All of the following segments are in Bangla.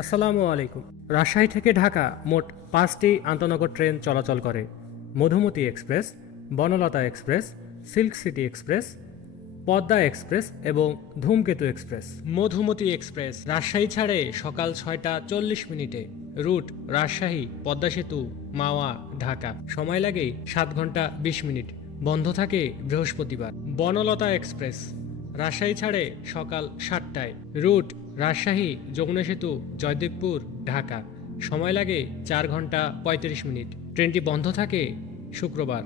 আসসালামু আলাইকুম। রাজশাহী থেকে ঢাকা মোট 5টি আন্তঃনগর ট্রেন চলাচল করে। Madhumati express, Banalata express, silk city express, Padma express এবং ধূমকেতু এক্সপ্রেস। মধুমতি এক্সপ্রেস রাজশাহী ছাড়ে সকাল 6টা 40 মিনিটে। রুট রাজশাহী, পদ্মা সেতু, মাওয়া, ঢাকা। সময় লাগে 7 ঘন্টা 20 মিনিট। বন্ধ থাকে বৃহস্পতিবার। বনলতা এক্সপ্রেস রাজশাহী ছাড়ে সকাল 7টায়। রুট রাজশাহী, যমুনা সেতু, জয়দেবপুর, ঢাকা। সময় লাগে 4 ঘন্টা 35 মিনিট। ট্রেনটি বন্ধ থাকে শুক্রবার।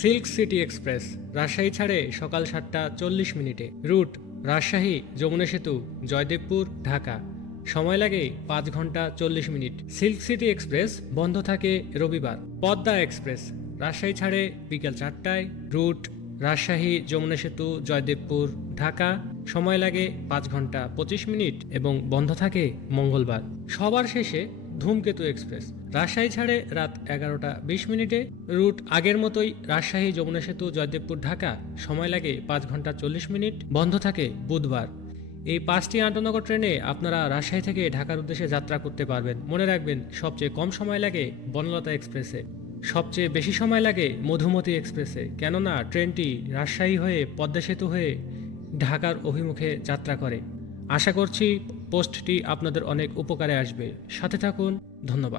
সিল্ক সিটি এক্সপ্রেস রাজশাহী ছাড়ে সকাল 7টা 40 মিনিটে। রুট রাজশাহী, যমুনা সেতু, জয়দেবপুর, ঢাকা। সময় লাগে 5 ঘন্টা 40 মিনিট। সিল্ক সিটি এক্সপ্রেস বন্ধ থাকে রবিবার। পদ্মা এক্সপ্রেস রাজশাহী ছাড়ে বিকেল 4টায়। রুট রাজশাহী, যমুনা সেতু, জয়দেবপুর, ঢাকা। সময় লাগে 5 ঘন্টা 25 মিনিট এবং বন্ধ থাকে মঙ্গলবার। সবার শেষে ধূমকেতু এক্সপ্রেস রাজশাহী ছাড়ে রাত 11টা 20 মিনিটে। রুট আগের মতোই রাজশাহী, যমুনা সেতু, জয়দেবপুর, ঢাকা। সময় লাগে 5 ঘন্টা 40 মিনিট। বন্ধ থাকে বুধবার। এই 5টি আন্তঃনগর ট্রেনে আপনারা রাজশাহী থেকে ঢাকার উদ্দেশ্যে যাত্রা করতে পারবেন। মনে রাখবেন, সবচেয়ে কম সময় লাগে বনলতা এক্সপ্রেসে, সবচেয়ে বেশি সময় লাগে মধুমতি এক্সপ্রেসে, কেননা ট্রেনটি রাজশাহী হয়ে পদ্মা সেতু হয়ে ঢাকার অভিমুখে যাত্রা করে। আশা করছি পোস্টটি আপনাদের অনেক উপকারে আসবে। সাথে থাকুন। ধন্যবাদ।